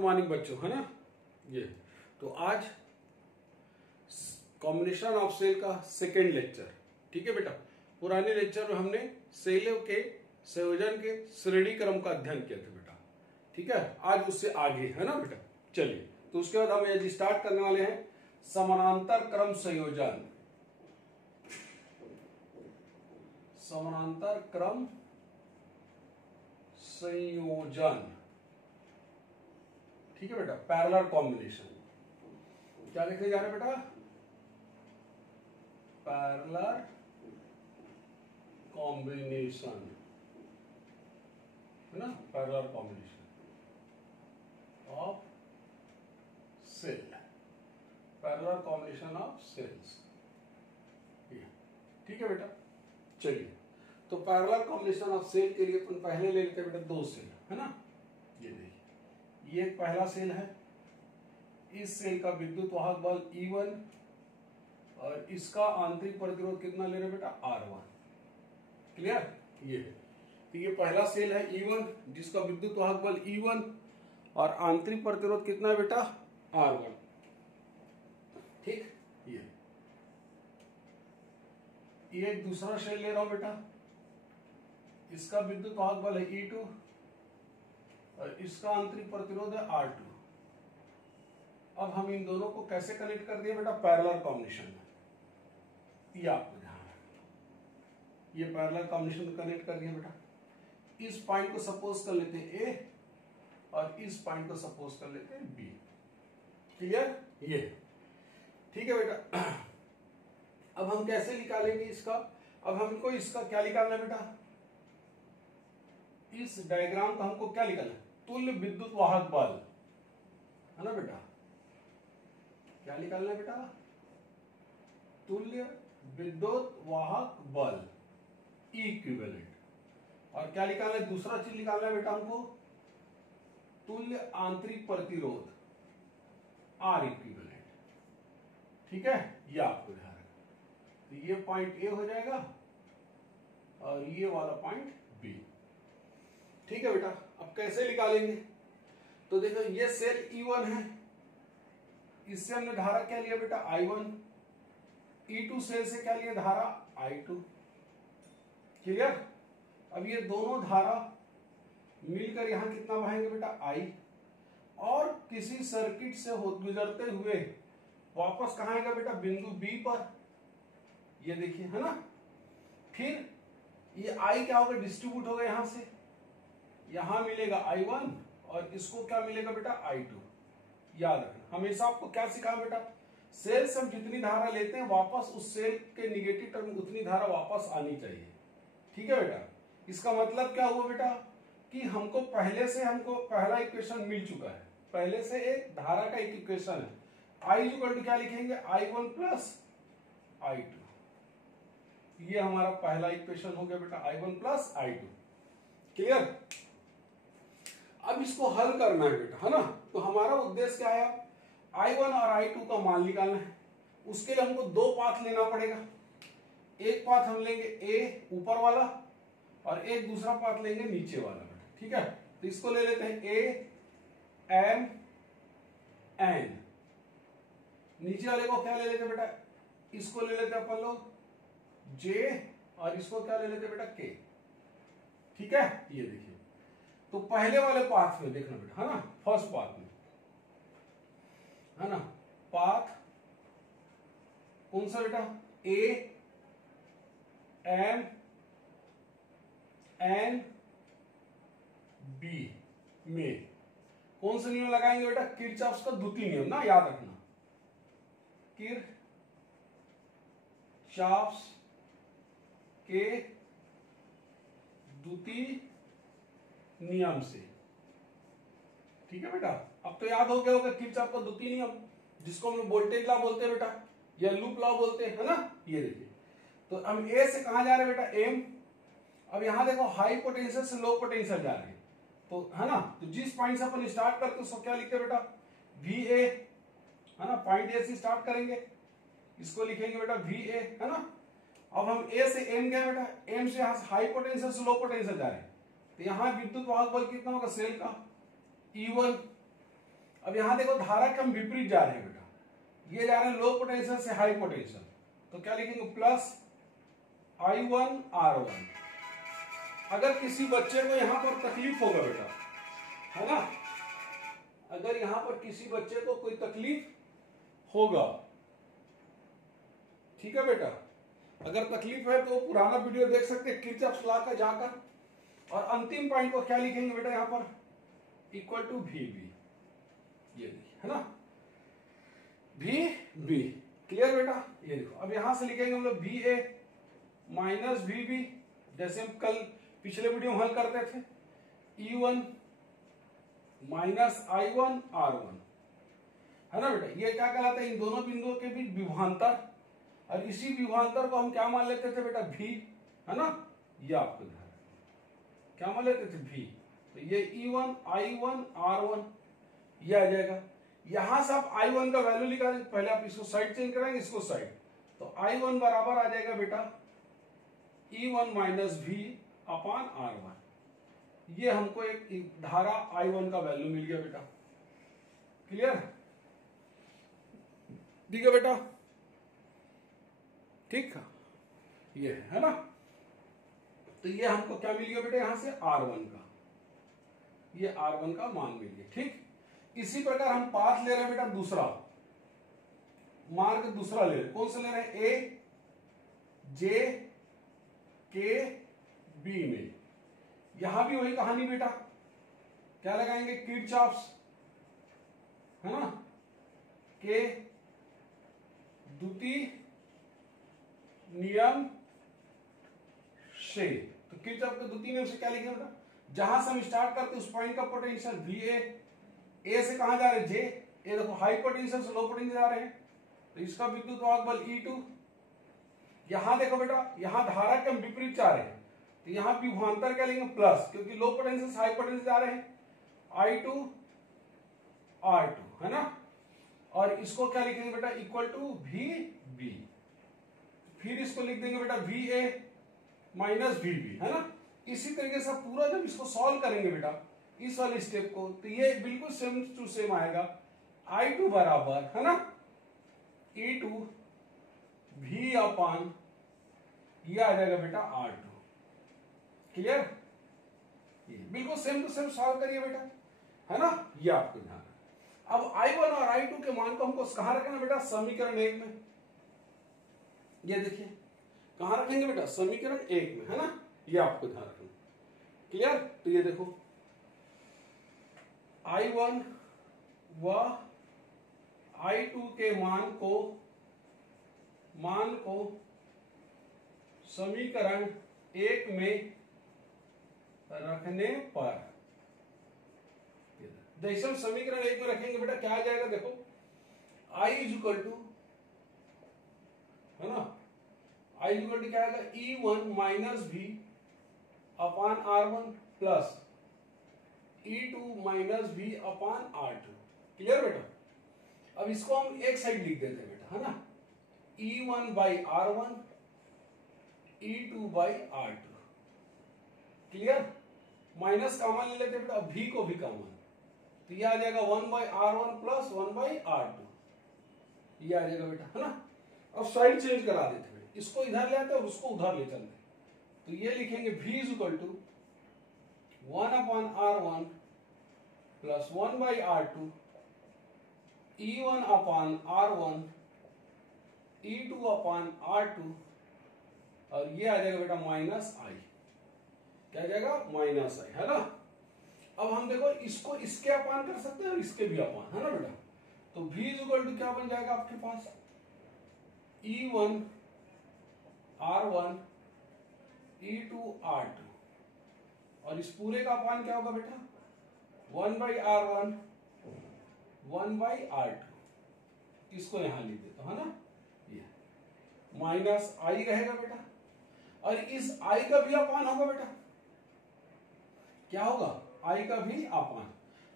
Good morning बच्चों, है ना। ये तो आज कॉम्बिनेशन ऑफ सेल का सेकेंड लेक्चर, ठीक है बेटा। पुराने लेक्चर में हमने सेलों के संयोजन के श्रेणी क्रम का अध्ययन किया था बेटा, ठीक है। आज उससे आगे, है ना बेटा। चलिए, तो उसके बाद हम आज स्टार्ट करने वाले हैं समानांतर क्रम संयोजन। समानांतर क्रम संयोजन, ठीक है बेटा। पैरेलल कॉम्बिनेशन, क्या लिखने जा रहे हैं बेटा? पैरेलल कॉम्बिनेशन, है ना। Parallel combination of cell, parallel combination of cells, ठीक है बेटा। चलिए, तो पैरेलल कॉम्बिनेशन ऑफ सेल के लिए अपन पहले ले लेते हैं बेटा दो सेल, है ना। ये देखिए, ये एक पहला सेल है। इस सेल का विद्युत वाहक बल E1 और इसका आंतरिक प्रतिरोध कितना ले रहे बेटा? R1। क्लियर? ये है, तो ये पहला सेल है E1 जिसका विद्युत वाहक बल E1 और आंतरिक प्रतिरोध कितना है बेटा? R1। ठीक, ये एक दूसरा सेल ले रहा हूं बेटा। इसका विद्युत वाहक बल है E2 और इसका आंतरिक प्रतिरोध है R2। अब हम इन दोनों को कैसे कनेक्ट कर दिए बेटा? पैरेलल कॉम्बिनेशन में। ये आपको ध्यान रखना, ये पैरेलल कॉम्बिनेशन कनेक्ट कर दिया बेटा। इस पॉइंट को सपोज कर लेते हैं A और इस पॉइंट को सपोज कर लेते हैं B। क्लियर? ये ठीक है बेटा। अब हम कैसे निकालेंगे इसका? अब हमको इसका क्या निकालना है बेटा? इस डायग्राम का हमको क्या निकालना है? तुल्य विद्युत वाहक बल, है ना बेटा। क्या निकालना है बेटा? तुल्य विद्युत वाहक बल, इक्विवेलेंट। और क्या निकालना है? दूसरा चीज निकालना है बेटा हमको, तुल्य आंतरिक प्रतिरोध, आर इक्विवेलेंट। ठीक है, ये आपको ध्यान रखना। तो ये पॉइंट ए हो जाएगा और ये वाला पॉइंट बी। ठीक है बेटा। अब कैसे निकालेंगे? तो देखो, ये सेल E1 है, इससे हमने धारा क्या लिया बेटा? I1। E2 सेल से क्या लिया धारा? I2। क्लियर? अब ये दोनों धारा मिलकर यहां कितना बहाएंगे बेटा? I। और किसी सर्किट से गुजरते हुए वापस कहां आएगा बेटा? बिंदु B पर। ये देखिए, है ना। फिर ये I क्या होगा? डिस्ट्रीब्यूट होगा यहां से, यहां मिलेगा I1 और इसको क्या मिलेगा बेटा? I2। याद रखना, हमेशा आपको क्या सिखाया बेटा? सेल से हम जितनी धारा लेते हैं वापस उस सेल के निगेटिव टर्म उतनी धारा वापस आनी चाहिए। ठीक है बेटा। इसका मतलब क्या हुआ बेटा? कि हमको पहला इक्वेशन मिल चुका है, पहले से एक धारा का एक इक्वेशन है। I इक्वल टू क्या लिखेंगे? I1 plus I2। ये हमारा पहला इक्वेशन हो गया बेटा, I1 प्लस I2। क्लियर? अब इसको हल करना है बेटा, है ना। तो हमारा उद्देश्य क्या है? I1 और I2 का मान निकालना है। उसके लिए हमको दो पाथ लेना पड़ेगा। एक पाथ हम लेंगे A ऊपर वाला और एक दूसरा पाथ लेंगे नीचे वाला बेटा। ठीक है, तो इसको ले लेते हैं A M N। नीचे वाले को क्या ले लेते हैं बेटा? इसको ले लेते हैं अपन लोग J और इसको क्या ले लेते हैं बेटा? K। ठीक है, ये देखिए। तो पहले वाले पाथ में देखना बेटा, है ना, फर्स्ट पाथ में, है ना, पाथ कौन सा बेटा? A M N B में कौन सा नियम लगाएंगे बेटा? किरचॉफ का द्वितीय नियम ना, याद रखना, किरचॉफ के द्वितीय नियम से। ठीक है बेटा। अब तो याद हो गया होगा किरचॉफ का द्वितीय नियम, जिसको हम वोल्टेज लॉ बोलते हैं बेटा, या लूप लॉ बोलते हैं, है ना। ये देखिए, तो हम ए से कहां जा रहे हैं बेटा? एम। अब यहां देखो, हाई पोटेंशियल से लो पोटेंशियल जा रहे हैं, तो है ना। तो जिस पॉइंट से अपन स्टार्ट करते हैं उसको क्या लिखते हैं बेटा? VA, है ना। पॉइंट ए से स्टार्ट करेंगे, इसको लिखेंगे बेटा VA, है ना। अब हम ए से एम गए बेटा, एम से यहां हाई पोटेंशियल से लो पोटेंशियल जा रहे हैं, तो यहां विद्युत वाहक बल कितना होगा सेल का? E1। अब यहां देखो धारा के हम विपरीत जा रहे हैं बेटा, ये जा रहे हैं लो पोटेंशियल से हाई पोटेंशियल, तो क्या लिखेंगे प्लस I1 R1। अगर किसी बच्चे को यहां पर तकलीफ होगा बेटा, है ना, अगर यहां पर किसी बच्चे को कोई तकलीफ होगा, ठीक है बेटा, अगर तकलीफ है तो पुराना वीडियो देख सकते हैं किरचॉफ लॉ का जाकर, और अंतिम पॉइंट को क्या लिखेंगे बेटा यहां पर इक्वल टू VB, ये देखिए, है ना, VB, क्लियर बेटा। ये देखो अब यहां से लिखेंगे हम लोग VA माइनस VB, जैसे हम कल पिछले वीडियो में हल करते थे, E1 माइनस I1 R1, है ना बेटा। ये क्या कहलाता है, इन दोनों बिंदुओं के बीच विभवांतर, और इसी विभवांतर को हम क्या मान लेते थे बेटा V, है ना, ये आपको ध्यान क्या मान लेते थे V, तो ये E1 I1 R1 ये आ जाएगा। यहां से आप I1 का वैल्यू निकालें, पहले आप इसको साइड चेंज कराएंगे, इसको साइड, तो I1 बराबर आ जाएगा बेटा E1 माइनस V अपान R1, ये हमको एक धारा I1 का वैल्यू मिल गया बेटा, क्लियर, ठीक है बेटा, ठीक है, ये है ना, तो ये हमको क्या मिल गया बेटा यहां से R1 का, ये R1 का मान मिल गया, ठीक। इसी प्रकार हम पाथ ले रहे हैं बेटा दूसरा, मार्ग दूसरा ले रहे हैं, कौन सा ले रहे हैं, A J K B में, यहां भी वही कहानी बेटा, क्या लगाएंगे किरचॉफ्स, है ना, के द्वितीय नियम से, तो किरचॉफ के द्वितीय नियम से क्या लिखेंगे बेटा, जहां से हम स्टार्ट करते उस पॉइंट का पोटेंशियल VA, ए से कहां जा रहे हैं J, ये देखो हाई पोटेंशियल से लो पोटेंशियल जा रहे हैं, तो इसका विद्युत वाहक बल E2। यहां देखो बेटा, यहां धारा के हम विपरीत जा रहे हैं, तो यहां विभवांतर क्या लेंगे प्लस, क्योंकि लो पोटेंशियल से हाई पोटेंशियल जा रहे हैं, I2 R2, है ना, और इसको क्या लिखेंगे बेटा इक्वल टू VB, फिर इसको लिख देंगे बेटा VA माइनस VB, है ना। इसी तरीके से पूरा जब इसको सॉल्व करेंगे बेटा इस वाले स्टेप को, तो ये बिल्कुल सेम टू सेम आएगा, I2 बराबर, है ना, E2 V अपान, ये आ जाएगा बेटा R2, क्लियर, ये बिल्कुल सेम टू सेम सॉल्व करिए बेटा, है ना, ये आपको ध्यान है। अब I1 और I2 के मान को हमको कहां रखना बेटा, समीकरण 1 में, ये देखिए कहां रखेंगे बेटा, समीकरण 1 में, है ना, ये आपको ध्यान रखना, क्लियर। तो ये देखो I1 व I2 के मान को समीकरण 1 में रखने पर, जैसे हम समीकरण 1 में रखेंगे बेटा क्या आ जाएगा, देखो I इज इक्वल टू, है ना, I इज इक्वल टू क्या आएगा, E1 माइनस V अपान R1 plus E2 minus V अपान R2, क्लियर बेटा। अब इसको हम एक साइड लिख देते हैं बेटा, है ना, E1 by R1 E2 by R2, clear, minus common ले लेते हैं बेटा, V को भी कॉमन, तो ये आ जाएगा 1 by R1 plus 1 by R2, ये आ जाएगा बेटा, है ना। अब साइड चेंज करा देते हैं, इसको इधर ले आते हैं और उसको उधर ले चलते हैं, तो ये लिखेंगे V is equal to 1 upon R1 plus 1 by R2 E1 upon R1 E2 upon R2, और ये आ जाएगा बेटा माइनस I, क्या आ जाएगा माइनस I, है ना। अब हम देखो इसको इसके अपान कर सकते हैं और इसके भी अपान, है ना बेटा, तो V इज इक्वल टू क्या बन जाएगा आपके पास, E1 R1 E2 R2, और इस पूरे का अपान क्या होगा बेटा 1 बाई R1 1 बाई R2, इसको यहां लिख देता हूं, है ना, ये माइनस I रहेगा बेटा, और इस I का भी अपान होगा बेटा, क्या होगा I का भी अपान,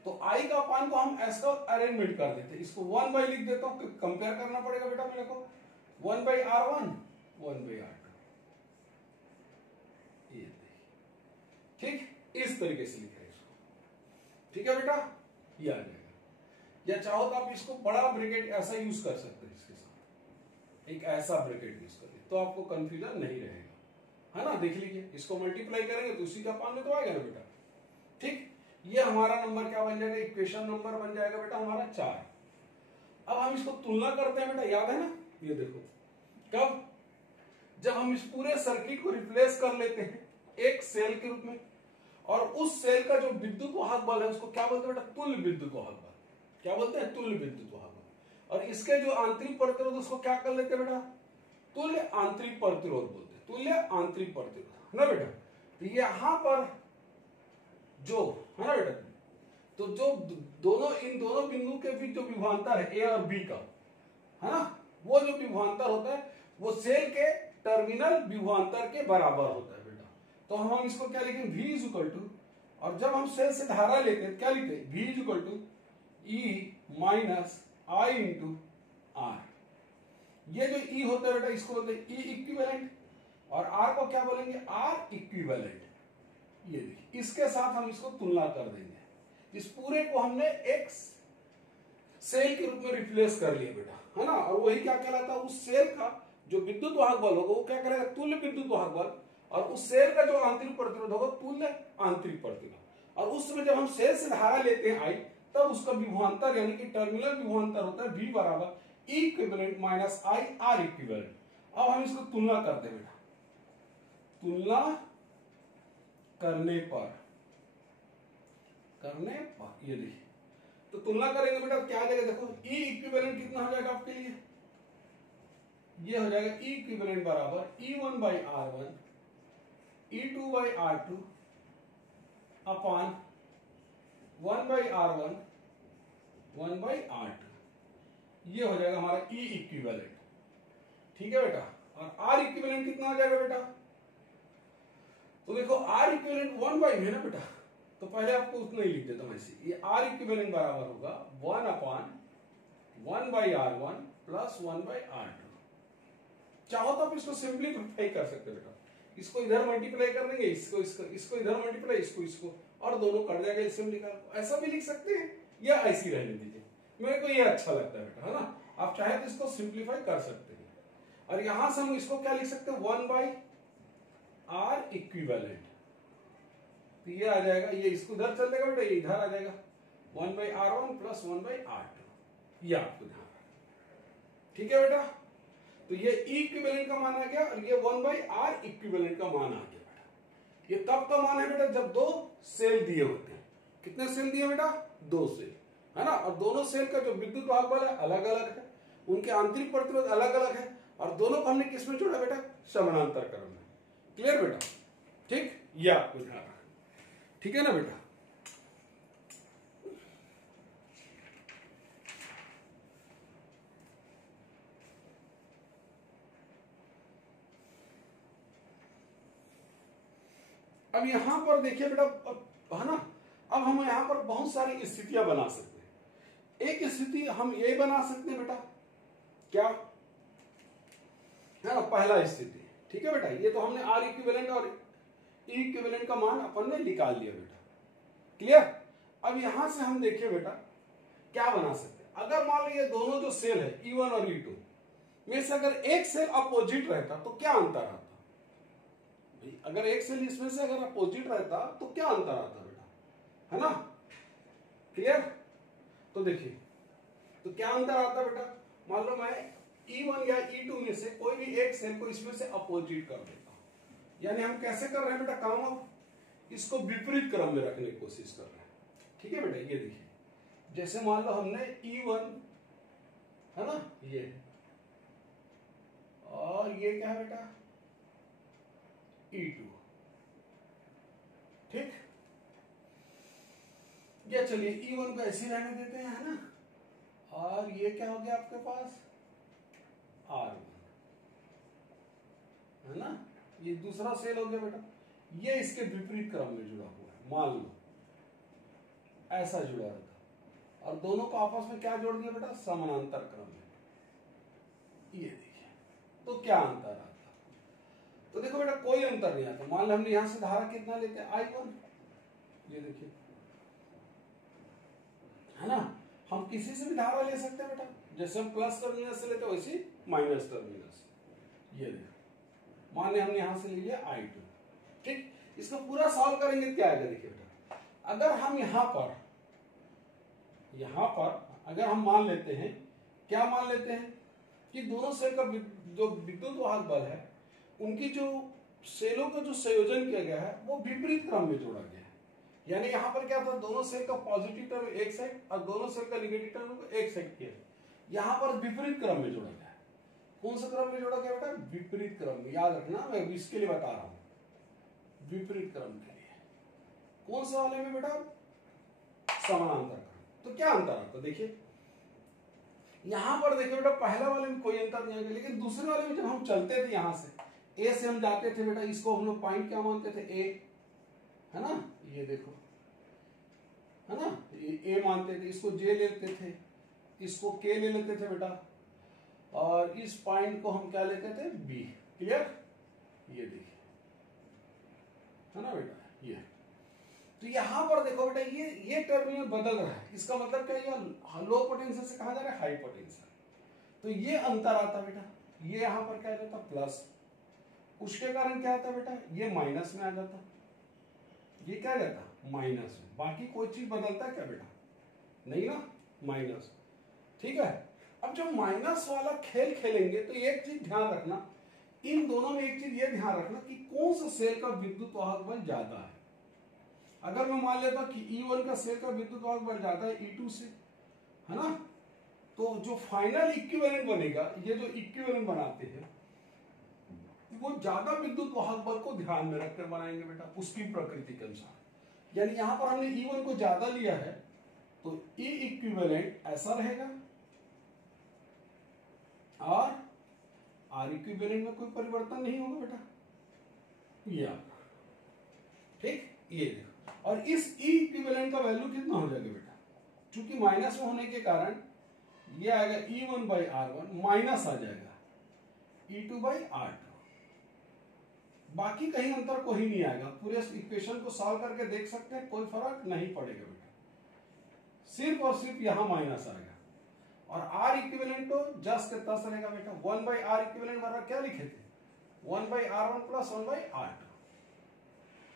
तो I का अपान को हम ऐसा अरेंजमेंट कर देते हैं, इसको 1 बाई लिख देता हूं, कंपेयर करना पड़ेगा बेटा मेरे को, 1 बाई R1 1 बाई R2, ये ठीक, इस तरीके से लिखा है इसको, ठीक है बेटा, ये आ जाएगा। या चाहो तो आप इसको बड़ा ब्रैकेट ऐसा यूज कर सकते हैं, इसके साथ एक ऐसा ब्रैकेट यूज करिए तो आपको कंफ्यूजन नहीं रहेगा, है ना। देख लीजिए, इसको मल्टीप्लाई करेंगे तो उसी का पान में तो आएगा ना बेटा। ठीक, ये हमारा नंबर क्या बन जाएगा, इक्वेशन नंबर बन जाएगा बेटा हमारा 4। अब हम इसको तुलना करते हैं बेटा, याद है ना, ये देखो कब, जब हम इस पूरे सर्किट को रिप्लेस कर लेते हैं एक सेल के रूप में, और उस सेल का जो विद्युत वाहक बल है उसको क्या बोलते हैं बेटा, तुल्य विद्युत वाहक बल। क्या बोलते हैं, तुल्य विद्युत वाहक बल। और इसके जो आंतरिक प्रतिरोध उसको क्या कर लेते हैं बेटा, तुल्य आंतरिक प्रतिरोध बोलते हैं, तुल्य आंतरिक प्रतिरोध, है ना बेटा। तो यहां पर जो है ना बेटा, तो जो दोनों इन दोनों बिंदु के बीच जो विभवांतर है ए और बी का, है ना, वो जो विभवांतर होता है वो सेल के टर्मिनल विभवांतर के बराबर होता है बेटा। तो हम इसको क्या लिखेंगे, V इज इक्वल टू, और जब हम सेल से धारा लेते हैं क्या लिखते हैं, V is equal to E minus I into R। ये जो E होता है बेटा इसको बोलते हैं E इक्विवेलेंट, और R को क्या बोलेंगे, R इक्विवेलेंट। ये देखिए, इसके साथ हम इसको तुलना कर देंगे। इस पूरे को हमने एक सेल के रूप में रिप्लेस कर लिया बेटा, है ना। और वही क्या कहलाता है, उस सेल का जो विद्युत वाहक बल होगा वो क्या करेगा, तुल्य विद्युत वाहक बल, और उस सेल का जो आंतरिक प्रतिरोध होगा तुल्य आंतरिक प्रतिरोध। और उस समय जब हम सेल से धारा लेते हैं I, तब उसका विभवांतर यानी कि टर्मिनल विभवांतर होता है V बराबर E equivalent minus I R equivalent. अब हम इसको तुलना करते हैं बेटा, तुलना करने पर ये देखिए, तो तुलना करेंगे बेटा क्या आ जाएगा, देखो E इक्विवेलेंट कितना हो जाएगा आपके लिए, ये हो जाएगा E इक्विवेलेंट बराबर E1 by R1 E2 by R2 upon 1 by R1 1 by R2, ये हो जाएगा हमारा E इक्विवेलेंट। ठीक है बेटा, और R इक्विवेलेंट कितना हो जाएगा बेटा, तो देखो R इक्विवेलेंट 1 बाई है ना बेटा, तो पहले आपको उतना ही लिख देता हूं ऐसे, ये R इक्विवेलेंट बराबर होगा 1 अपान 1 by R1 plus 1 by R2। चाहो तो आप इसको सिंपलीफाई कर सकते हो बेटा, इसको इधर मल्टीप्लाई कर देंगे, इसको इधर मल्टीप्लाई, इसको और दोनों कट जाएगा, इससे निकाल, ऐसा भी लिख सकते हैं या ऐसी रहने दीजिए, मेरे को ये अच्छा लगता है बेटा, है ना। आप चाहे तो इसको सिंप्लीफाई कर सकते हैं, और यहां से हम इसको क्या लिख सकते हैं, 1 बाई R इक्विवेलेंट, तो ये आ जाएगा, ये इसको इधर चल देगा बेटा, ये इधर आ जाएगा 1 by R1 plus 1 by R2, ये आपको ध्यान रखना। ठीक है बेटा, तो ये E इक्विवेलेंट का मान आ गया, और ये 1 बाई R इक्विवेलेंट का मान आ गया बेटा। ये तब का मान है बेटा जब दो सेल दिए होते हैं। कितने सेल दिए बेटा, 2 सेल, है ना। और दोनों सेल का जो विद्युत वाहक बल है अलग अलग है, उनके आंतरिक प्रतिरोध अलग अलग है, और दोनों को हमने किस में जोड़ा बेटा, समानांतर क्रम में। क्लियर बेटा, ठीक, ये आपको ध्यान रखना, ठीक है ना बेटा। अब यहां पर देखिए बेटा, है ना, अब हम यहां पर बहुत सारी स्थितियां बना सकते हैं। एक स्थिति हम ये बना सकते हैं बेटा, क्या है ना, पहला स्थिति, ठीक है बेटा, ये तो हमने R इक्विवेलेंट और E इक्विवेलेंट का मान अपन ने निकाल लिया बेटा। क्लियर। अब यहां से हम देखिए बेटा क्या बना सकते हैं, अगर मान लीजिए दोनों जो सेल है E1 और E2 में से अगर एक सेल अपोजिट रहता तो क्या अंतर आता, अगर एक सेल इसमें से अगर अपोजिट रहता तो क्या अंतर आता बेटा, है ना। क्लियर। तो देखिए, तो क्या अंतर आता बेटा, मान लो मैं E1 या E2 में से कोई भी एक सेल को इसमें से अपोजिट कर देता हूं, यानी हम कैसे कर रहे हैं बेटा काम, अब इसको विपरीत क्रम में रखने की कोशिश कर रहे हैं। ठीक है बेटा, ये देखिए, जैसे मान लो हमने E1, है ना, ये, और ये क्या है बेटा, E2, ठीक। या चलिए E1 को ऐसे रहने देते हैं, है ना, और ये क्या हो गया आपके पास R1, है ना, ये दूसरा सेल हो गया बेटा, ये इसके विपरीत क्रम में जुड़ा हुआ है, मान लो ऐसा जुड़ा रहता, और दोनों को आपस में क्या जोड़ दिया बेटा, समानांतर क्रम में। ये देखिए, तो क्या अंतर आता, तो देखो बेटा कोई अंतर नहीं आता। मान लो हमने यहां से धारा कितना लेते हैं I1, ये देखिए, है ना, हम किसी से भी धारा ले सकते हैं बेटा, जैसे हम प्लस टर्मिनल से लेते हैं वैसे माइनस टर्मिनल से। ये देखो मान लिया हमने यहां से ले लिया I2, ठीक। इसको पूरा सॉल्व करेंगे क्या आएगा देखिए बेटा, अगर हम यहां पर अगर हम मान लेते हैं, क्या मान लेते हैं कि दोनों सेल का जो विद्युत वाहक बल है उनकी जो सेलों का जो संयोजन किया गया है वो विपरीत क्रम में जोड़ा गया है। यानी यहां पर क्या था, दोनों सेल का पॉजिटिव टर्म एक साइड और दोनों सेल का निगेटिव टर्म को एक साइड किया, यहां पर विपरीत क्रम में जोड़ा गया है। कौन सा क्रम में जोड़ा गया बेटा, विपरीत क्रम में। याद रखना, मैं इसके लिए बता रहा हूं, विपरीत क्रम के लिए। कौन सा वाले में बेटा, समानांतर क्रम। तो क्या अंतर आता, देखिए यहां पर देखिए बेटा, पहले वाले में कोई अंतर नहीं आएगा, लेकिन दूसरे वाले में जब हम चलते थे यहां से ए से हम जाते थे बेटा, इसको हम लोग पॉइंट क्या मानते थे, ए, है ना, ये देखो, है ना, ए मानते थे, इसको जे लेते थे, इसको के ले लेते थे बेटा, और इस पॉइंट को हम क्या लेते थे, बी। क्लियर, ये देखिए, है ना बेटा, ये। तो यहां पर देखो बेटा, ये टर्मिनल बदल रहा है, इसका मतलब क्या, ये लो पोटेंशियल से कहा जा रहा है हाई पोटेंशियल। तो ये अंतर आता बेटा, ये यहां पर क्या जाता प्लस, उसके कारण क्या आता बेटा, ये माइनस में आ जाता, ये क्या जाता माइनस में। बाकी कोई चीज बदलता है क्या बेटा, नहीं ना, माइनस। ठीक है, अब जब माइनस वाला खेल खेलेंगे तो एक चीज ध्यान रखना, इन दोनों में एक चीज ये ध्यान रखना कि कौन सा सेल का विद्युत वाहक बल ज्यादा है। अगर मैं मान लेता कि E1 का सेल का विद्युत वाहक बल ज्यादा है E2 से, है ना, तो जो फाइनल इक्विवेलेंट बनेगा, ये जो इक्विवेलेंट बनाते हैं वो ज्यादा विद्युत वाहक बल को ध्यान में रखकर बनाएंगे बेटा, उसकी प्रकृति के अनुसार। यानी यहां पर हमने E1 को ज्यादा लिया है तो E इक्विवेलेंट ऐसा रहेगा, और R इक्विवेलेंट में कोई परिवर्तन नहीं होगा बेटा, ये ठीक। ये देखो, और इस E इक्विवेलेंट का वैल्यू कितना हो जाएगा बेटा, क्योंकि माइनस में होने के कारण ये आएगा E1 बाई R1, माइनस आ जाएगा E2 बाई R2। बाकी कहीं अंतर कोई नहीं आएगा, पूरे इक्वेशन को सॉल्व करके देख सकते हैं, कोई फर्क नहीं पड़ेगा बेटा, सिर्फ और सिर्फ यहां माइनस आएगा। और R इक्विवेलेंट तो जस्ट के तस रहेगा बेटा, 1 बाई R इक्विवेलेंट बराबर क्या लिखे थे, 1 by R1 plus 1 by R2।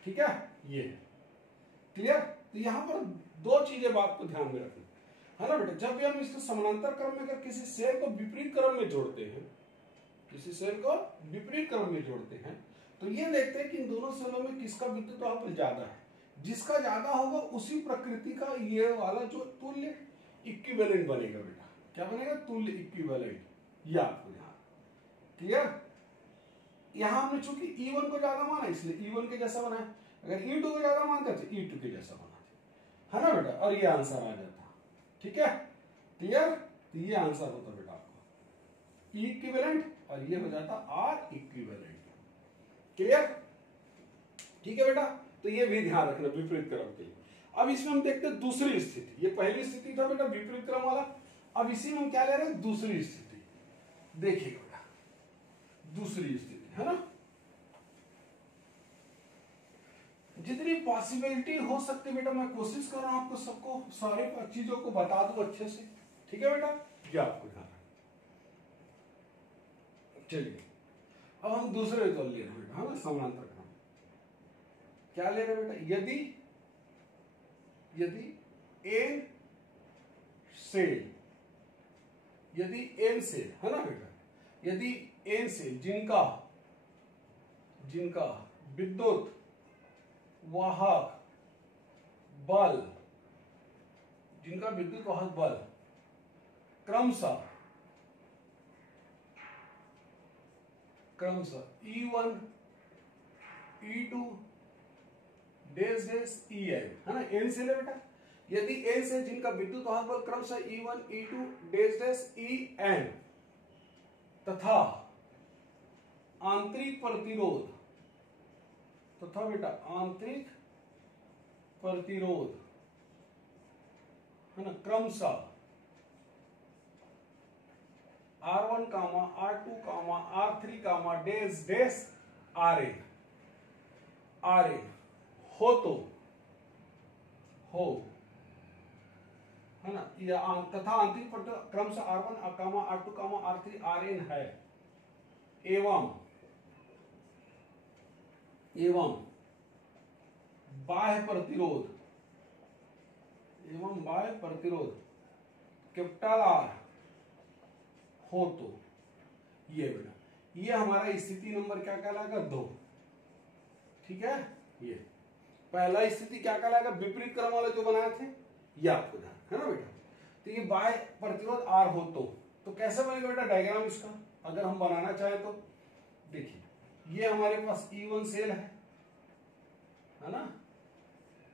ठीक है, ये क्लियर। तो यहां पर दो चीजें बात को ध्यान में रखना, है ना बेटा। जब भी हम इसको समानांतर क्रम में अगर किसी सेल को विपरीत क्रम में जोड़ते हैं, किसी सेल को विपरीत क्रम में जोड़ते हैं, तो ये देखते हैं कि इन दोनों सेलों में किसका विद्युत वाहक बल ज्यादा है। जिसका ज्यादा होगा उसी प्रकृति का ये वाला जो तुल्य इक्विवेलेंट बनेगा बेटा। क्या बनेगा, तुल्य इक्विवेलेंट। ये आपको ध्यान, क्लियर। यहां हमने चूंकि E1 को ज्यादा माना इसलिए E1 के जैसा बना है, अगर E2 को ज्यादा मानते तो E2 के जैसा बना, है ना बेटा, और ये आंसर आ जाता। ठीक है, क्लियर। तो ये आंसर होता बेटा आपका E इक्विवेलेंट, और ये हो जाता R इक्विवेलेंट। क्लियर, ठीक है बेटा। तो ये भी ध्यान रखना विपरीत क्रम के लिए। अब इसमें हम देखते हैं दूसरी स्थिति, ये पहली स्थिति था बेटा विपरीत क्रम वाला, अब इसी में हम क्या ले रहे हैं, दूसरी स्थिति। देखिएगा बेटा, दूसरी स्थिति, है ना, जितनी पॉसिबिलिटी हो सकती बेटा मैं कोशिश कर रहा हूं आपको सबको सारे चीजों को बता दूं अच्छे से। ठीक है बेटा, ये आपको ध्यान रखना। चलिए अब हम दूसरे तो ले रहे हैं बेटा, है ना, समानांतर क्रम। क्या ले रहे हैं बेटा, यदि एन सेल, है ना बेटा, यदि एन सेल जिनका विद्युत वाहक बल, क्रमशः E1 E2 dash dash En, है ना, एन से ले बेटा। यदि एन से जिनका विद्युत वाहक बल क्रमशः E1 E2 dash dash En तथा आंतरिक प्रतिरोध, है ना, क्रमशः R1, R2, R3, dash dash Rn हो, है है ना, तथा आंतरिक प्रतिरोध क्रमशः R1 R2 R3 Rn है, एवं बाह्य प्रतिरोध कैपिटल R हो तो ये बेटा, ये हमारा स्थिति नंबर क्या कहलाएगा 2। ठीक है, ये पहला स्थिति क्या कहलाएगा, विपरीत क्रम वाले जो बनाए थे ये आपको ध्यान है ना बेटा। तो ये बाह्य प्रतिरोध R हो तो कैसे बनेगा बेटा डायग्राम इसका, अगर हम बनाना चाहें तो देखिए, ये हमारे पास E1 सेल है ना,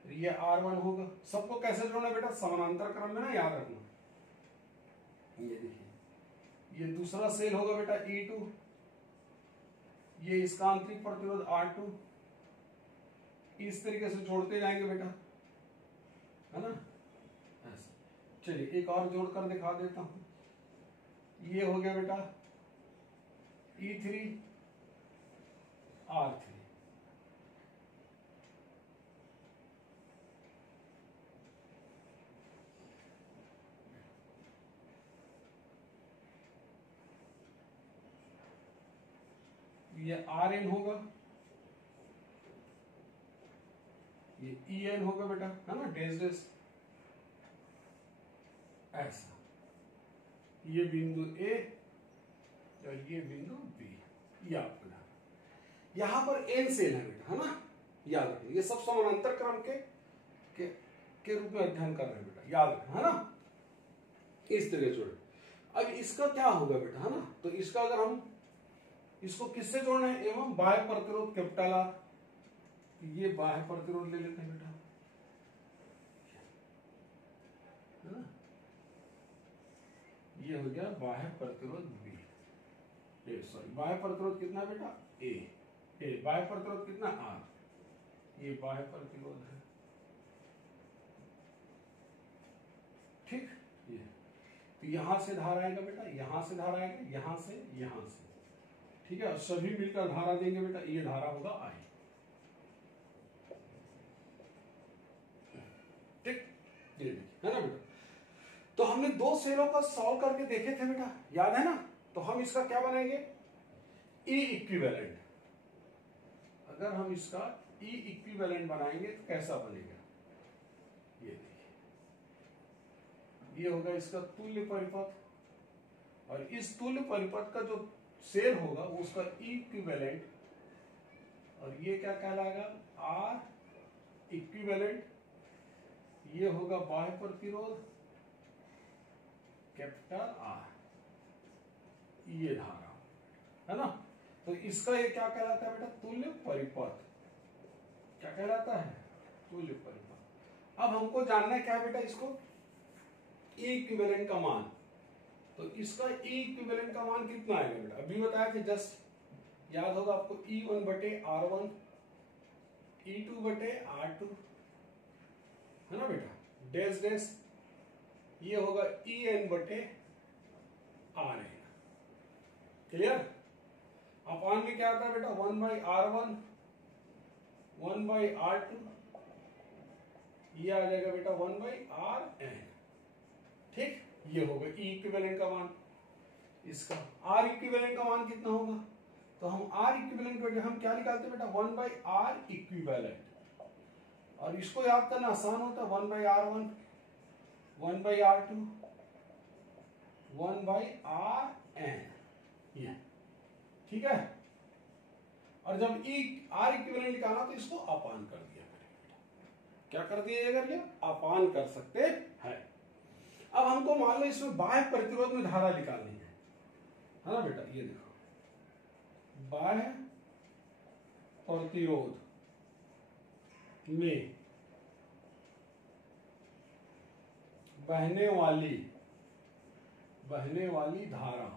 ये R1 होगा। सबको कैसे जोड़ना बेटा, समानांतर क्रम में ना, याद रखना। ये देखिए, ये दूसरा सेल होगा बेटा E2, ये इसका आंतरिक प्रतिरोध R2, इस तरीके से जोड़ते जाएंगे बेटा, है ना, ऐसा। चलिए एक और जोड़कर दिखा देता हूं, ये हो गया बेटा E3 R3, ये Rn होगा, ये En होगा बेटा, है ना, डेस डेस ऐसा। ये बिंदु A और ये बिंदु B, ये आपको यहां पर N सेल है बेटा, है ना, याद रखना। ये सब समानांतर क्रम के रूप में अध्ययन कर रहे हैं बेटा, याद रखना, है ना, इस तरह जोड़े। अब इसका क्या होगा बेटा, है ना, तो इसका अगर हम इसको किससे जोड़ना है, एवं बाह्य प्रतिरोध कैपिटल R, ये बाह्य प्रतिरोध ले लेते हैं बेटा, है ना, ये हो गया बाह्य प्रतिरोध B, सॉरी बाह्य प्रतिरोध कितना बेटा A, बाह्य प्रतिरोध कितना R, ये बाह्य प्रतिरोध है। ठीक, ये तो यहां से धारा आएगा बेटा, यहां से धारा आएगा, यहां से, ठीक है, सभी मिलकर धारा देंगे बेटा, ये धारा होगा I। ठीक, ये है ना बेटा। तो हमने दो सेलों का सॉल्व करके देखे थे बेटा, याद है ना। तो हम इसका क्या बनाएंगे, E इक्विवेलेंट। अगर हम इसका E इक्विवेलेंट बनाएंगे तो कैसा बनेगा, ये देखिए, ये होगा इसका तुल्य परिपथ, और इस तुल्य परिपथ का जो सेल होगा उसका E इक्विवेलेंट, और ये क्या कहलाएगा R इक्विवेलेंट। ये होगा बाह्य प्रतिरोध कैपिटल R, ये धारा, है ना। तो इसका ये क्या कहलाता है बेटा, तुल्य परिपथ। क्या कहलाता है, तुल्य परिपथ। अब हमको जानना है क्या बेटा, इसको E इक्विवेलेंट का मान। तो इसका E इक्विवेलेंट का मान कितना आएगा बेटा, अभी बताया कि जस्ट याद होगा आपको, E1 बटे R1, E2 बटे R2, है ना बेटा, डैश डैश, ये होगा En बटे Rn। क्लियर। अपान में क्या आता है बेटा, 1/R1 1/R2, ये आ जाएगा बेटा 1/Rn। ठीक, ये होगा E इक्विवेलेंट का मान। इसका R इक्विवेलेंट का मान कितना होगा, तो हम R इक्विवेलेंट हम क्या निकालते हैं बेटा, 1/R इक्विवेलेंट। और इसको याद करना आसान होता है, 1/R1 1/R2 1/Rn, ये ठीक है। और जब R इक्विवेलेंट निकालना तो इसको अपान कर दिया करेंगे। क्या कर दिया जाएगा, अपान कर सकते हैं। अब हमको मान लो इसमें बाह्य प्रतिरोध में धारा निकालनी है ना बेटा, ये देखो, बाह्य प्रतिरोध में बहने वाली धारा,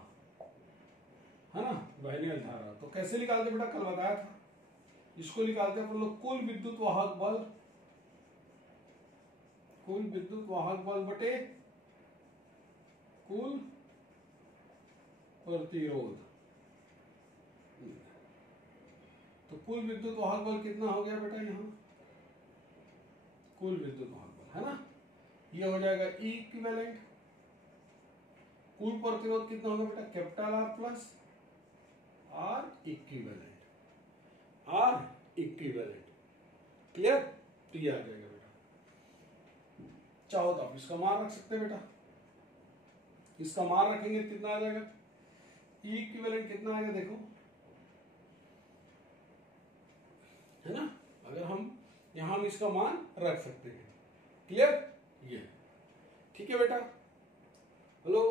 है ना, बहने वाली धारा। तो कैसे निकालते बेटा, कल बताया था। इसको निकालते हैं अपन लोग कुल विद्युत वाहक बल बटे कुल प्रतिरोध। तो कुल विद्युत वाहक बल कितना हो गया बेटा, यहाँ कुल विद्युत वाहक बल, है ना, ये हो जाएगा ई इक्विवेलेंट। कुल प्रतिरोध कितना होगा बेटा, capital R plus R equivalent, R equivalent. Clear? तो ये आ जाएगा बेटा। चाहो तो आप इसका मान रख सकते हैं बेटा, इसका मान रखेंगे कितना आ जाएगा, ई इक्विवेलेंट कितना आएगा देखो, है ना। अगर हम यहां हम इसका मान रख सकते हैं। क्लियर? ये ठीक है बेटा, हेलो,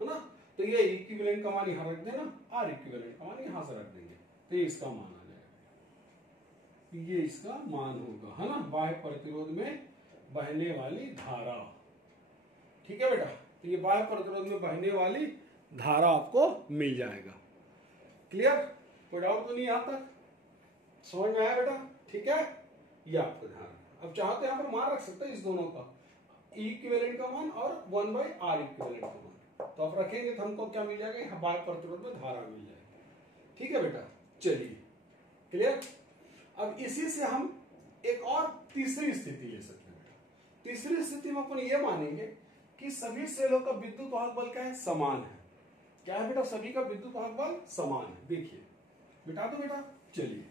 है ना। तो ये इक्विवेलेंट का मान यहां रख देना, आर इक्विवेलेंट का मान यहां से रख देंगे, तो ये इसका मान आ जाएगा, ये इसका मान होगा, है ना, बाह्य प्रतिरोध में बहने वाली धारा। ठीक है बेटा, तो ये बाह्य प्रतिरोध में बहने वाली धारा आपको मिल जाएगा। क्लियर? कोई डाउट तो नहीं यहां तक? समझ में आया बेटा? ठीक है, ये आपको ध्यान रखना। अब चाहते हैं यहां पर मान रख सकते हैं इस दोनों का, ई इक्विवेलेंट का मान और 1/r इक्विवेलेंट का मान। तो आप रखेंगे तो हमको क्या मिल जाएगा, यहाँ बाह्य प्रतिरोध में धारा मिल जाएगी। ठीक है बेटा, चलिए क्लियर। अब इसी से हम एक और तीसरी स्थिति ले सकते हैं बेटा। तीसरी स्थिति में अपन ये मानेंगे कि सभी सेलों का विद्युत वाहक बल क्या है, समान है। क्या है बेटा, सभी का विद्युत वाहक बल समान है। देखिए बिठा दो बेटा, चलिए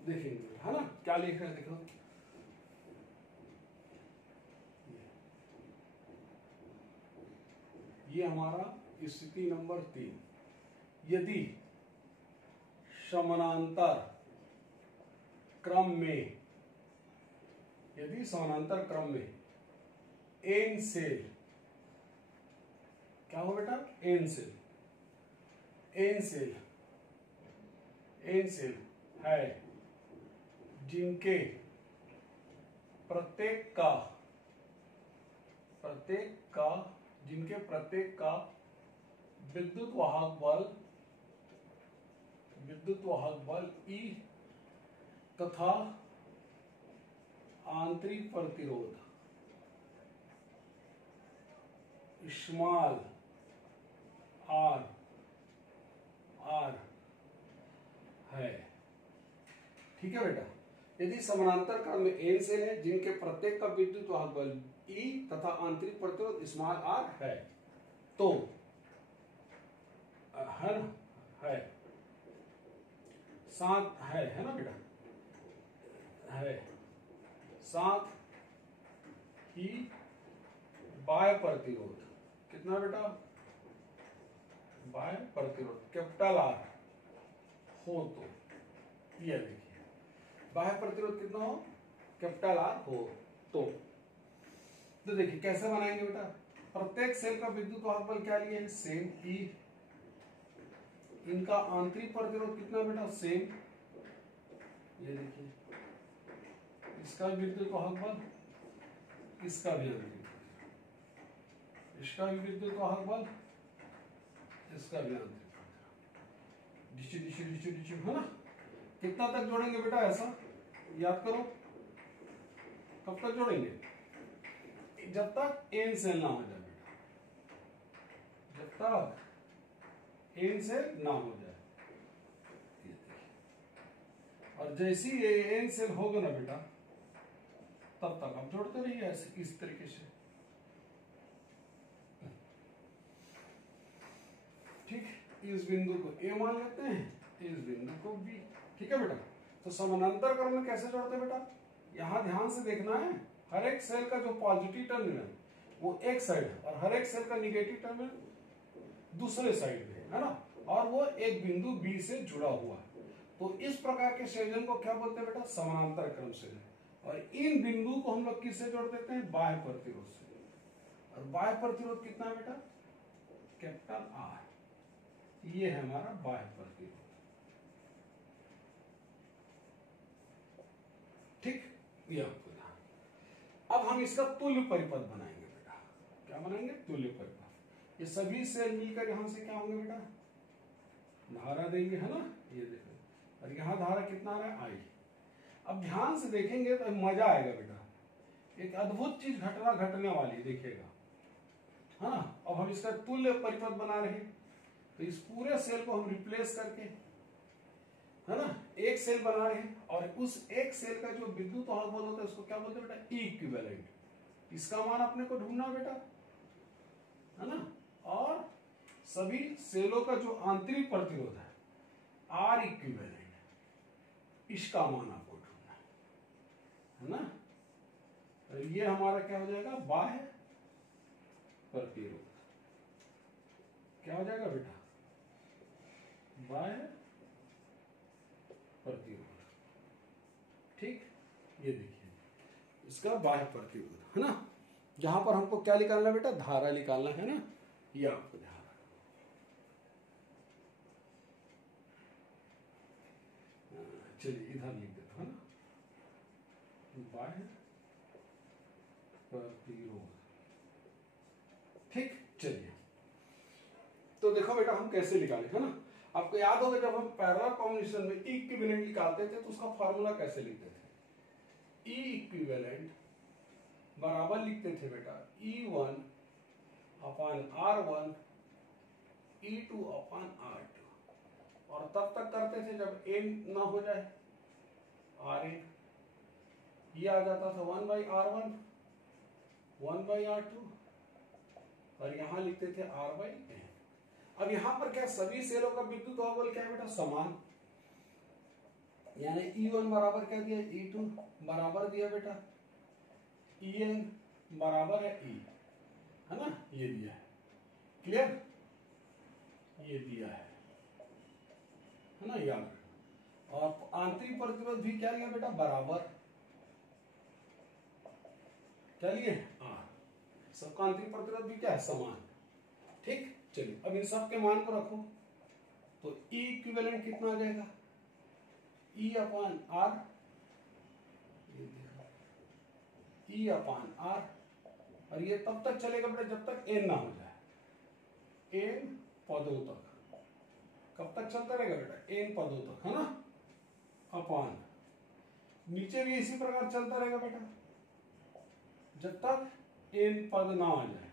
देखेंगे, है ना, क्या लिख रहे हैं देखो। ये हमारा स्थिति नंबर 3, यदि समानांतर क्रम में, यदि समानांतर क्रम में एन सेल, क्या हो बेटा, N cell, N cell, N cell है जिनके प्रत्येक का विद्युत वाहक बल ई तथा आंतरिक प्रतिरोध स्मॉल आर है। ठीक है बेटा, यदि समानांतर क्रम में एन सेल है जिनके प्रत्येक का विद्युत वाहक बल ई तथा आंतरिक प्रतिरोध स्मॉल आर है, तो है साथ है ना बेटा, है साथ ही बाह्य प्रतिरोध कितना बेटा, बाह्य प्रतिरोध कैपिटल आर हो, तो ये देखिए बाह्य प्रतिरोध कितना हो, कैपिटल आर हो, तो देखिए कैसे बनाएंगे बेटा। प्रत्येक सेल का विद्युत वाहक बल क्या लिए है, सेम ई। इनका आंतरिक प्रतिरोध कितना बेटा, सेम। ये देखिए इसका विद्युत वाहक बल, इसका भी आंतरिक, इसका भी विद्युत वाहक बल, इसका भी आंतरिक, है ना। कितना तक जोड़ेंगे बेटा, ऐसा याद करो, कब तक जोड़ेंगे, जब तक एन सेल ना हो जाए बेटा, जब तक एन सेल ना हो जाए। और जैसे ही एन सेल होगा ना बेटा, तब तक आप जोड़ते रहिए ऐसे, इस तरीके से। ठीक, इस बिंदु को ए मान लेते हैं, इस बिंदु को बी। ठीक है बेटा, तो समानांतर क्रम में कैसे जोड़ते हैं बेटा, यहां ध्यान से देखना है, हर एक सेल का जो पॉजिटिव टर्मिनल वो एक साइड है और हर एक सेल का निगेटिव टर्मिनल दूसरे साइड पे है ना, और वो एक बिंदु बी से जुड़ा हुआ है। तो इस प्रकार के संयोजन को क्या बोलते हैं बेटा, समानांतर क्रम संयोजन। और इन बिंदु को हम लोग किससे जोड़ देते हैं, बाह्य प्रतिरोध से। और बाह्य प्रतिरोध कितना है बेटा, कैपिटल आर। ये है हमारा बाह्य प्रतिरोध। ठीक, ये आपको अब हम इसका तुल्य परिपथ बनाएंगे बेटा। क्या बनाएंगे, तुल्य परिपथ। ये सभी सेल मिलकर यहां से क्या होंगे बेटा, धारा देंगे, है ना, ये देखो। और यहां धारा कितना आ रहा है, आई। अब ध्यान से देखेंगे तो मजा आएगा बेटा। एक अद्भुत चीज घटने वाली है, देखिएगा, है ना। अब हम इसका तुल्य परिपथ बना रहे हैं, तो इस पूरे सेल को हम रिप्लेस करके, है ना, एक सेल बना रहे हैं, और उस एक सेल का जो विद्युत वाहक बल होता है उसको क्या बोलते हैं बेटा, ई इक्विवेलेंट। इसका मान अपने को ढूंढना बेटा, है ना। और सभी सेलों का जो आंतरिक प्रतिरोध है आर इक्विवेलेंट, इसका मान आपको ढूंढना है ना। तो ये हमारा क्या हो जाएगा, बाह्य प्रतिरोध। क्या हो जाएगा बेटा, बाह्य प्रतिरोध। ठीक, ये देखिए इसका बाह्य प्रतिरोध, है ना। जहां पर हमको क्या निकालना बेटा, धारा निकालना है ना, ये आपको ध्यान रखना। चलिए इधर लिख देता हूं ना, बाह्य प्रतिरोध। ठीक, चलिए तो देखो बेटा हम कैसे निकाले, है ना। आपको याद होगा जब हम पैरेलल कॉम्बिनेशन में इक्विवेलेंट निकालते थे तो उसका फॉर्मूला कैसे लिखते थे, ई इक्विवेलेंट बराबर लिखते थे बेटा E1 upon R1 E2 upon R2, और तब तक करते थे जब n ना हो जाए Rn, ये आ जाता था 1/R1 1/R2, और यहां लिखते थे R/n। अब यहां पर क्या, सभी सेलों का विद्युत वाहक बल क्या है बेटा, समान, यानी E1 बराबर क्या दिया, E2 बराबर दिया बेटा En बराबर है E, है ना, ये दिया है, क्लियर, ये दिया है ना, याद। और आंतरिक प्रतिरोध भी क्या लिया बेटा, बराबर, क्या लिए, R। सबका आंतरिक प्रतिरोध भी क्या है, समान। ठीक, चलिए अब इन सब के मान को रखो, तो E इक्विवेलेंट कितना आ जाएगा, E upon R, E upon R, और ये तब तक चलेगा बेटा जब तक n ना हो जाए, n पदों तक। कब तक चलता रहेगा बेटा, n पदों तक, है ना, अपॉन नीचे भी इसी प्रकार चलता रहेगा बेटा जब तक n पद ना आ जाए,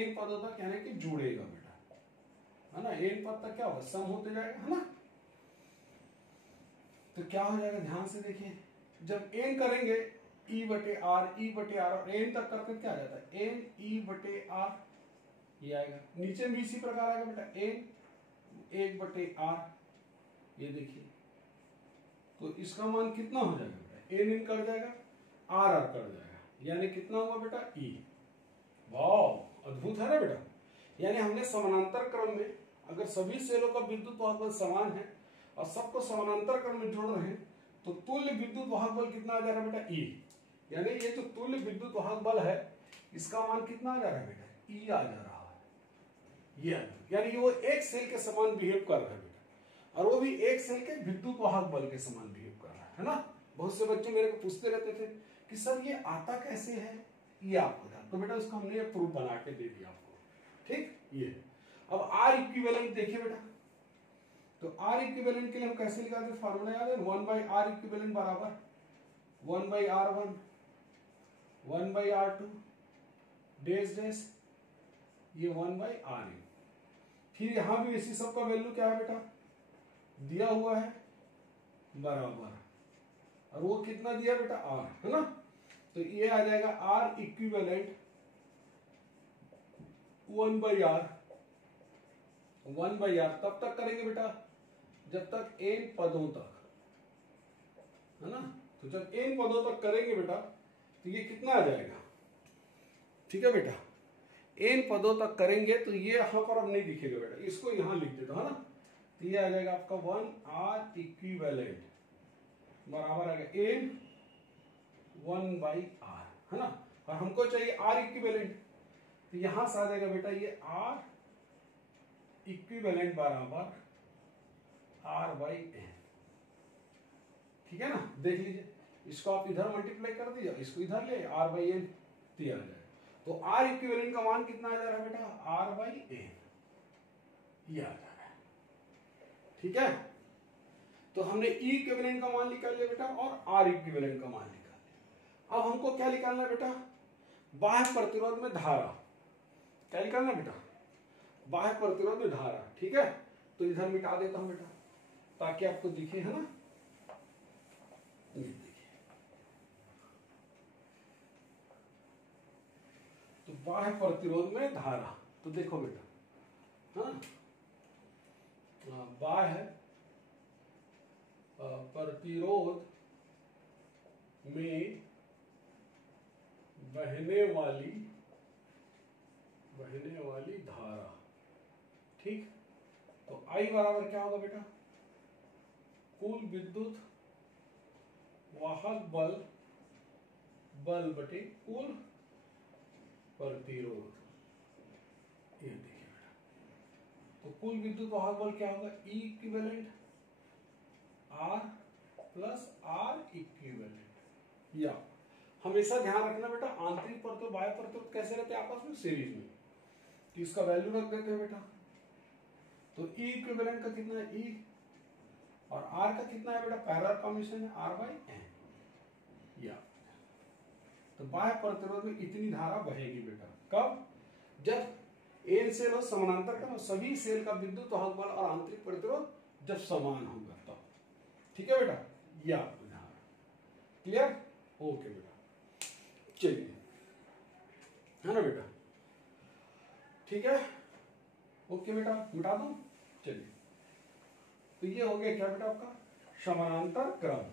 n पदों तक यानी कि जुड़ेगा बेटा, है ना। n पद तक क्या होगा, सम होते जाएगा, है ना। तो क्या हो जाएगा, ध्यान से देखिए, जब n करेंगे E बटे R, E बटे R, और n तक करके क्या आ जाता है, n E बटे R, ये आएगा। नीचे भी इसी प्रकार आएगा बेटा, n 1 बटे R, ये देखिए। तो इसका मान कितना हो जाएगा बेटा, n इन कट जाएगा, R R कट जाएगा, यानी कितना हुआ बेटा, E। वाह, अद्भुत है ना बेटा। यानी हमने समानांतर क्रम में अगर सभी सेलों का विद्युत वाहक बल समान है और सबको समानांतर क्रम में जोड़ रहे हैं, तो तुल्य विद्युत वाहक बल कितना आ जा रहा है बेटा, E। यानी ये जो तुल्य विद्युत वाहक बल है इसका मान कितना आ जा रहा है बेटा, E आ जा रहा है। ये यानी वो एक सेल के समान बिहेव कर रहा है बेटा, और वो भी एक सेल के विद्युत वाहक बल के समान बिहेव कर रहा है ना। बहुत से बच्चे मेरे को पूछते रहते थे कि सर ये आता कैसे है, ये आपको ध्यान, तो बेटा उसको हमने ये प्रूफ बना के दे दिया आपको। ठीक, ये अब R इक्विवेलेंट देखिए बेटा, तो R इक्विवेलेंट के लिए हम कैसे निकालते हैं, फार्मूला याद है, 1/R इक्विवेलेंट बराबर 1/R1 1/R2 डैश डैश, ये 1/Rn। फिर यहां भी इसी सब का वैल्यू क्या है बेटा, दिया हुआ है बराबर, और वो कितना दिया बेटा, R, है ना। तो ये आ जाएगा R इक्विवेलेंट 1/R तब तक करेंगे बेटा जब तक n पदों तक, है ना। तो जब n पदों तक करेंगे बेटा तो ये कितना आ जाएगा, ठीक है बेटा, n पदों तक करेंगे तो ये यहां पर अब नहीं दिखेगा बेटा, इसको यहां लिख देता, है ना। तो ये आ जाएगा आपका 1R इक्विवेलेंट बराबर आ गया n 1/R, है ना। और हमको चाहिए R इक्विवेलेंट, तो यहां से आ जाएगा बेटा ये R इक्विवेलेंट बराबर R/n, ठीक है ना। देख लीजिए, इसको आप इधर मल्टीप्लाई कर दीजिए, इसको इधर ले, R/n तो आ जाएगा। तो R इक्विवेलेंट का मान कितना आ जा रहा है बेटा, R/n, ये आ जा रहा है, ठीक है। तो हमने E इक्विवेलेंट का मान निकाल लिया बेटा और R इक्विवेलेंट का मान निकाल लिया। अब हमको क्या निकालना है बेटा, बाह्य प्रतिरोध में धारा। क्या निकालना है बेटा, बाह्य प्रतिरोध में धारा। ठीक है, तो इधर मिटा देता हूं बेटा ताकि आपको दिखे, है ना। ये देखिए, तो बाह्य प्रतिरोध में धारा, तो देखो बेटा, हाँ, बाह्य प्रतिरोध में बहने वाली धारा। ठीक, तो I बराबर क्या होगा बेटा, कुल विद्युत वाहक बल बटे कुल प्रतिरोध। ये देखिए बेटा, तो कुल विद्युत वाहक बल क्या होगा, E equivalent R plus R equivalent. या हमेशा ध्यान रखना बेटा, आंतरिक प्रतिरोध बाह्य प्रतिरोध कैसे रहते हैं आपस में, सीरीज में। तो इसका वैल्यू रख देते हैं बेटा, तो E इक्विवेलेंट का कितना है, E, और R का कितना है बेटा, पैरेलल कॉम्बिनेशन है R/N। या तो बाह्य प्रतिरोध में इतनी धारा बहेगी बेटा, कब, जब N सेल और समानांतर का सभी सेल का विद्युत वाहक बल और आंतरिक प्रतिरोध जब समान होगा तब। ठीक है बेटा, यह आपको ध्यान, क्लियर, ओके बेटा, चलिए, है ना बेटा, ठीक है, ओके बेटा, मिटा दूं, चलिए। तो ये हो गया क्या बेटा आपका समानांतर क्रम।